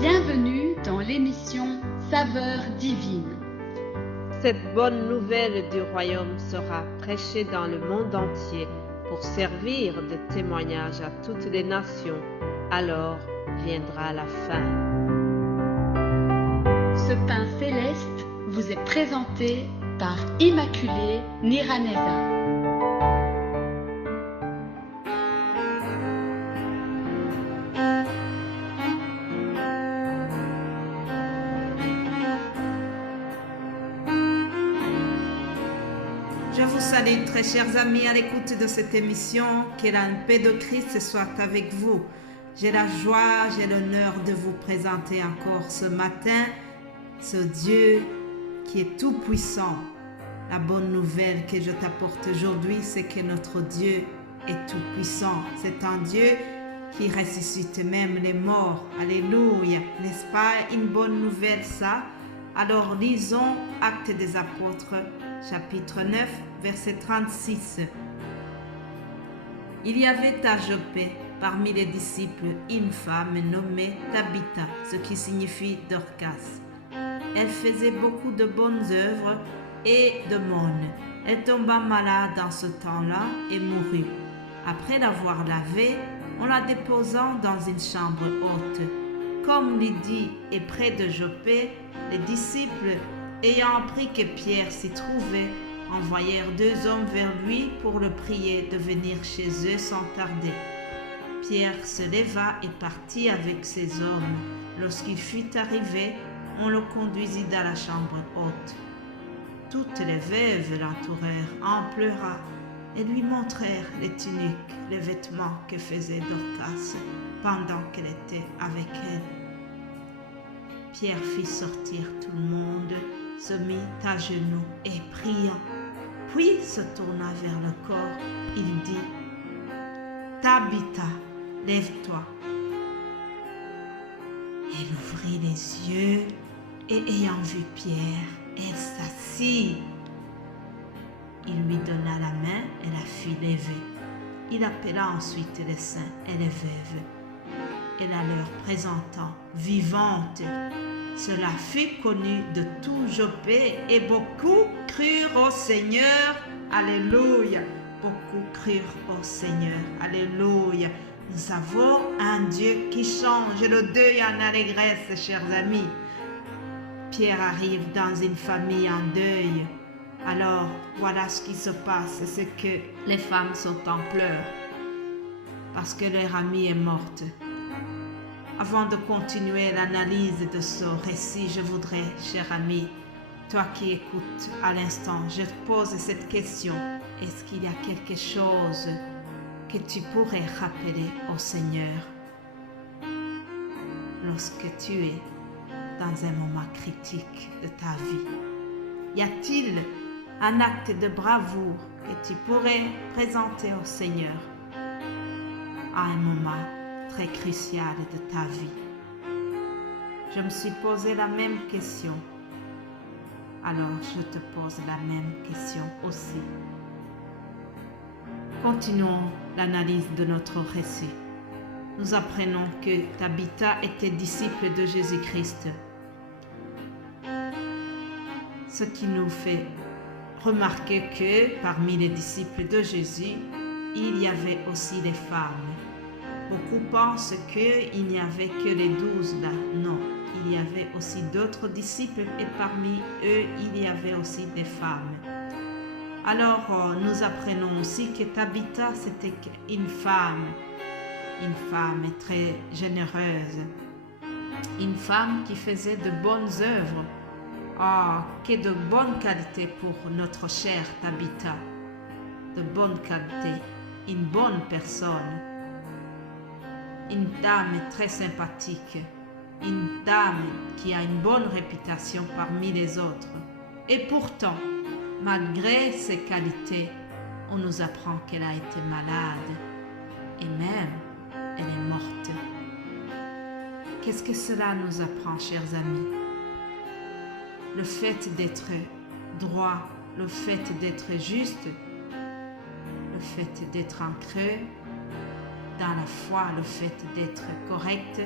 Bienvenue dans l'émission Saveurs divines. Cette bonne nouvelle du royaume sera prêchée dans le monde entier pour servir de témoignage à toutes les nations. Alors viendra la fin. Ce pain céleste vous est présenté par Immaculée Niraneza. Je vous salue très chers amis à l'écoute de cette émission. Que la paix de Christ soit avec vous. J'ai la joie, j'ai l'honneur de vous présenter encore ce matin ce Dieu qui est tout puissant. La bonne nouvelle que je t'apporte aujourd'hui, c'est que notre Dieu est tout puissant. C'est un Dieu qui ressuscite même les morts. Alléluia. N'est-ce pas une bonne nouvelle ça? Alors lisons Actes des Apôtres, chapitre 9, verset 36. Il y avait à Joppé, parmi les disciples, une femme nommée Tabitha, ce qui signifie Dorcas. Elle faisait beaucoup de bonnes œuvres et de bonnes. Elle tomba malade dans ce temps-là et mourut. Après l'avoir lavée, on la déposa dans une chambre haute. Comme Lydie est près de Joppé, les disciples, ayant appris que Pierre s'y trouvait, envoyèrent 2 hommes vers lui pour le prier de venir chez eux sans tarder. Pierre se leva et partit avec ces hommes. Lorsqu'il fut arrivé, on le conduisit dans la chambre haute. Toutes les veuves l'entourèrent en pleurant et lui montrèrent les tuniques, les vêtements que faisait Dorcas pendant qu'elle était avec elle. Pierre fit sortir tout le monde, se mit à genoux et pria. Puis se tourna vers le corps, il dit « Tabitha, lève-toi ». Elle ouvrit les yeux et ayant vu Pierre, elle s'assit. Il lui donna la main et la fit lever. Il appela ensuite les saints et les veuves et la leur présentant vivante. Cela fut connu de tout Joppé et beaucoup crurent au Seigneur. Alléluia. Beaucoup crurent au Seigneur. Alléluia. Nous avons un Dieu qui change le deuil en allégresse, chers amis. Pierre arrive dans une famille en deuil. Alors, voilà ce qui se passe, c'est que les femmes sont en pleurs parce que leur amie est morte. Avant de continuer l'analyse de ce récit, je voudrais, cher ami, toi qui écoutes à l'instant, je te pose cette question. Est-ce qu'il y a quelque chose que tu pourrais rappeler au Seigneur lorsque tu es dans un moment critique de ta vie? Y a-t-il un acte de bravoure que tu pourrais présenter au Seigneur à un moment très crucial de ta vie? Je me suis posé la même question. Alors je te pose la même question aussi. Continuons l'analyse de notre récit. Nous apprenons que Tabitha était disciple de Jésus-Christ. Ce qui nous fait remarquer que parmi les disciples de Jésus, il y avait aussi les femmes. Beaucoup pensent qu'il n'y avait que les 12 là. Non, il y avait aussi d'autres disciples et parmi eux, il y avait aussi des femmes. Alors, nous apprenons aussi que Tabitha, c'était une femme très généreuse, une femme qui faisait de bonnes œuvres. Que de bonne qualité pour notre chère Tabitha, de bonne qualité, une bonne personne, une dame très sympathique, une dame qui a une bonne réputation parmi les autres. Et pourtant, malgré ses qualités, on nous apprend qu'elle a été malade et même elle est morte. Qu'est-ce que cela nous apprend, chers amis? Le fait d'être droit, le fait d'être juste, le fait d'être ancré dans la foi, le fait d'être correct,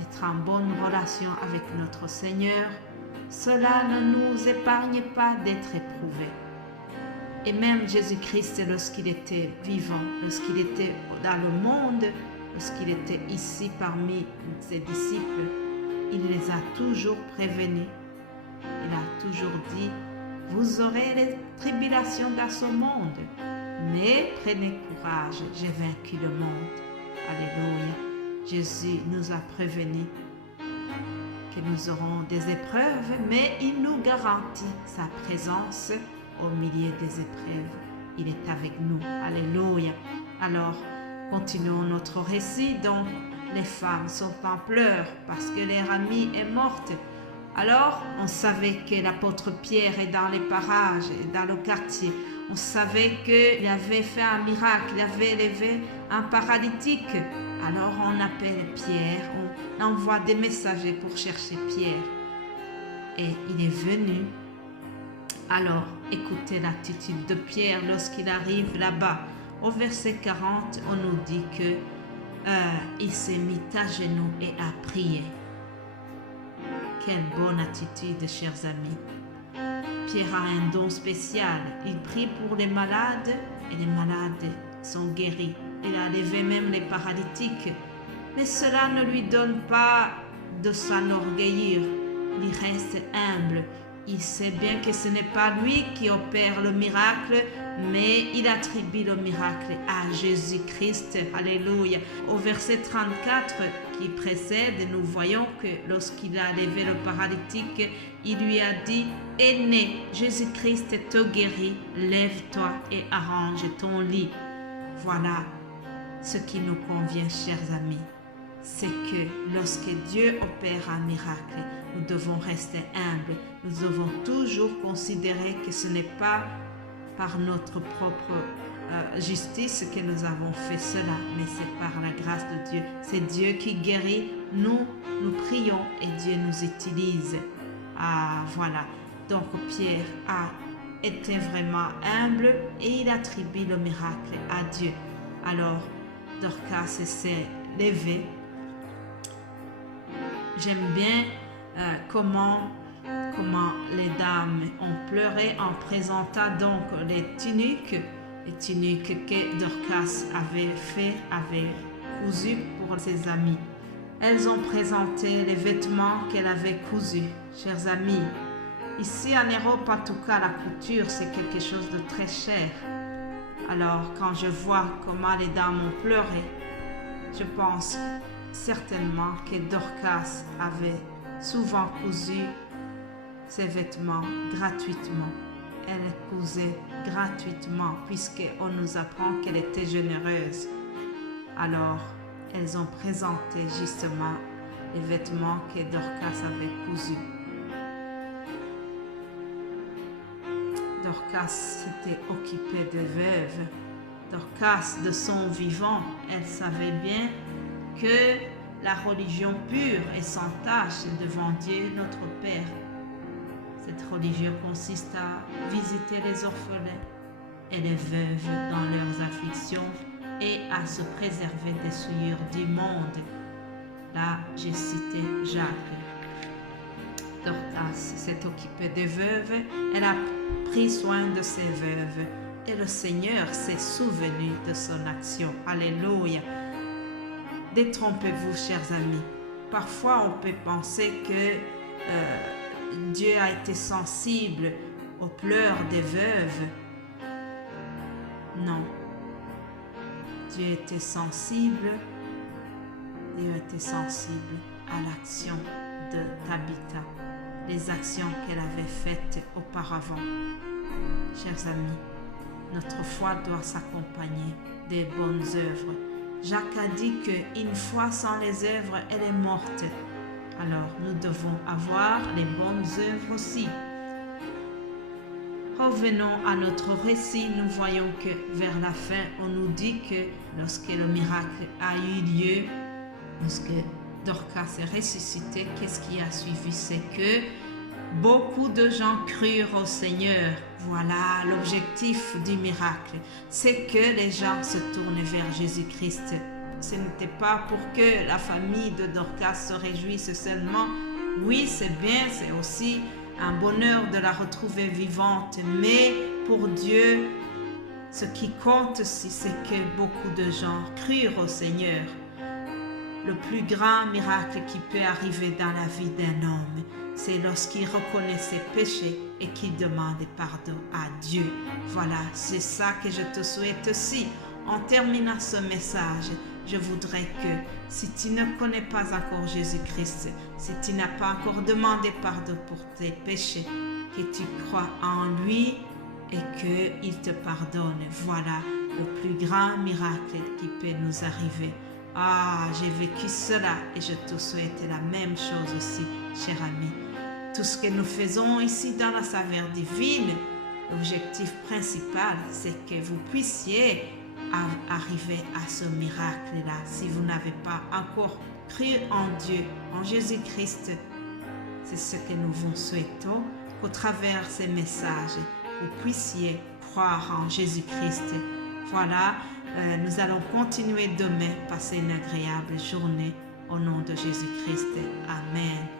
être en bonne relation avec notre Seigneur, cela ne nous épargne pas d'être éprouvés. Et même Jésus-Christ, lorsqu'il était vivant, lorsqu'il était dans le monde, lorsqu'il était ici parmi ses disciples, il les a toujours prévenus. Il a toujours dit, vous aurez les tribulations dans ce monde, mais prenez courage, j'ai vaincu le monde. Alléluia. Jésus nous a prévenus que nous aurons des épreuves, mais il nous garantit sa présence au milieu des épreuves. Il est avec nous. Alléluia. Alors, continuons notre récit. Donc, les femmes sont en pleurs parce que leur amie est morte. Alors, on savait que l'apôtre Pierre est dans les parages, dans le quartier. On savait qu'il avait fait un miracle, il avait élevé un paralytique. Alors, on appelle Pierre, on envoie des messagers pour chercher Pierre. Et il est venu. Alors, écoutez l'attitude de Pierre lorsqu'il arrive là-bas. Au verset 40, on nous dit que il s'est mis à genoux et a prié. Quelle bonne attitude, chers amis. Pierre a un don spécial. Il prie pour les malades et les malades sont guéris. Il a levé même les paralytiques. Mais cela ne lui donne pas de s'enorgueillir. Il reste humble. Il sait bien que ce n'est pas lui qui opère le miracle, mais il attribue le miracle à Jésus-Christ. Alléluia. Au verset 34 qui précède, nous voyons que lorsqu'il a levé le paralytique, il lui a dit, « Aîné, Jésus-Christ te guérit, lève-toi et arrange ton lit. » Voilà ce qui nous convient, chers amis. C'est que lorsque Dieu opère un miracle, nous devons rester humbles. Nous devons toujours considérer que ce n'est pas par notre propre justice que nous avons fait cela, mais c'est par la grâce de Dieu. C'est Dieu qui guérit. Nous prions et Dieu nous utilise. Ah, voilà. Donc Pierre a été vraiment humble et il attribue le miracle à Dieu. Alors, Dorcas s'est levé. J'aime bien comment les dames ont pleuré en présentant donc les tuniques que Dorcas avait cousues pour ses amis. Elles ont présenté les vêtements qu'elle avait cousus. Chers amis, ici en Europe, en tout cas, la couture, c'est quelque chose de très cher. Alors, quand je vois comment les dames ont pleuré, je pense certainement que Dorcas avait souvent cousu ses vêtements gratuitement. Elle cousait gratuitement puisqu'on nous apprend qu'elle était généreuse. Alors, elles ont présenté justement les vêtements que Dorcas avait cousus. Dorcas s'était occupée de veuves. Dorcas, de son vivant, elle savait bien que la religion pure et sans tache devant Dieu notre Père. Cette religion consiste à visiter les orphelins et les veuves dans leurs afflictions et à se préserver des souillures du monde. Là, j'ai cité Jacques. Dorcas s'est occupée des veuves, elle a pris soin de ses veuves et le Seigneur s'est souvenu de son action. Alléluia. Détrompez-vous, chers amis. Parfois, on peut penser que Dieu a été sensible aux pleurs des veuves. Non. Dieu était sensible à l'action de Tabitha, les actions qu'elle avait faites auparavant. Chers amis, notre foi doit s'accompagner des bonnes œuvres. Jacques a dit qu'une foi sans les œuvres, elle est morte. Alors, nous devons avoir les bonnes œuvres aussi. Revenons à notre récit. Nous voyons que vers la fin, on nous dit que lorsque le miracle a eu lieu, lorsque Dorcas est ressuscité, qu'est-ce qui a suivi? C'est que beaucoup de gens crurent au Seigneur. Voilà l'objectif du miracle. C'est que les gens se tournent vers Jésus-Christ. ce n'était pas pour que la famille de Dorcas se réjouisse seulement. Oui, c'est bien, c'est aussi un bonheur de la retrouver vivante, mais pour Dieu, ce qui compte aussi, c'est que beaucoup de gens crurent au Seigneur. Le plus grand miracle qui peut arriver dans la vie d'un homme, c'est lorsqu'il reconnaît ses péchés et qu'il demande pardon à Dieu. Voilà, c'est ça que je te souhaite aussi. En terminant ce message, je voudrais que si tu ne connais pas encore Jésus-Christ, si tu n'as pas encore demandé pardon pour tes péchés, que tu crois en lui et qu'il te pardonne. Voilà le plus grand miracle qui peut nous arriver. Ah, j'ai vécu cela et je te souhaite la même chose aussi, cher ami. Tout ce que nous faisons ici dans la saveur divine, l'objectif principal, c'est que vous puissiez arriver à ce miracle-là. Si vous n'avez pas encore cru en Dieu, en Jésus-Christ, c'est ce que nous vous souhaitons, qu'au travers ces messages, vous puissiez croire en Jésus-Christ. Voilà, nous allons continuer demain, passer une agréable journée au nom de Jésus-Christ. Amen.